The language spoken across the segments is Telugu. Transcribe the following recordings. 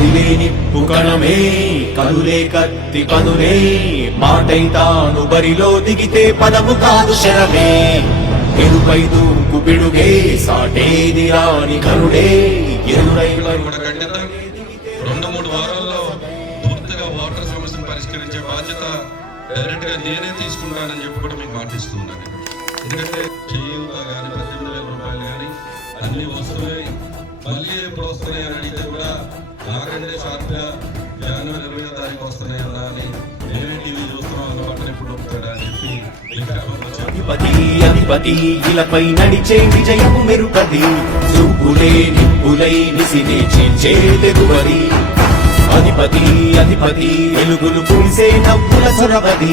కదిలేని పుకణమే కనులే కత్తి పనులే మాటై తాను బరిలో దిగితే పదము కాదు శరమే. ఎరుపై దూకు పిడుగే సాటేది రాని కరుడే. ఎరుడై రెండు మూడు వారాల్లో పూర్తిగా వాటర్ సమస్యను పరిష్కరించే బాధ్యత డైరెక్ట్గా నేనే తీసుకుంటానని చెప్పి కూడా మీకు మాటిస్తున్నాను ఎందుకంటే చేయూత కానీ నాకంటే షార్ప్ జనవరి ఇరవై తారీఖు వస్తున్నాయి అన్నా అని టీవీ చూస్తున్నాం ఇప్పుడు అని చెప్పి అధిపతి అధిపతి ఇలపై నడిచే విజయము మెరుపది చూపులే నిప్పులై నిసినే చీల్చే తెగువది. అధిపతి అధిపతి వెలుగులు పూసే నవ్వుల సురవది.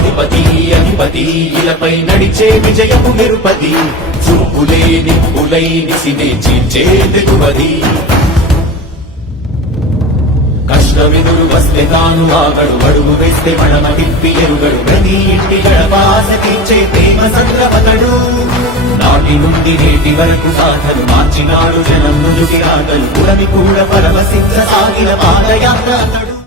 అధిపతి అధిపతి ఇలపై నడిచే విజయము మెరుపది చూపులే నిప్పులై నిసినే చీల్చే తెగువది కష్టవిధులు వస్తే తాను ఆగడు అడుగు వేస్తే మడమ తిప్పి ఎరుగడు. ప్రతి ఇంటి గడపాస తీర్చే ప్రేమ సంద్రవతడు నాటి నుండి నేటి వరకు సాధలు మార్చినాడు జనం నుదుటి రాగలు పురమి పరమ సిద్ధ సాగిన పాదయాత్ర అతడు.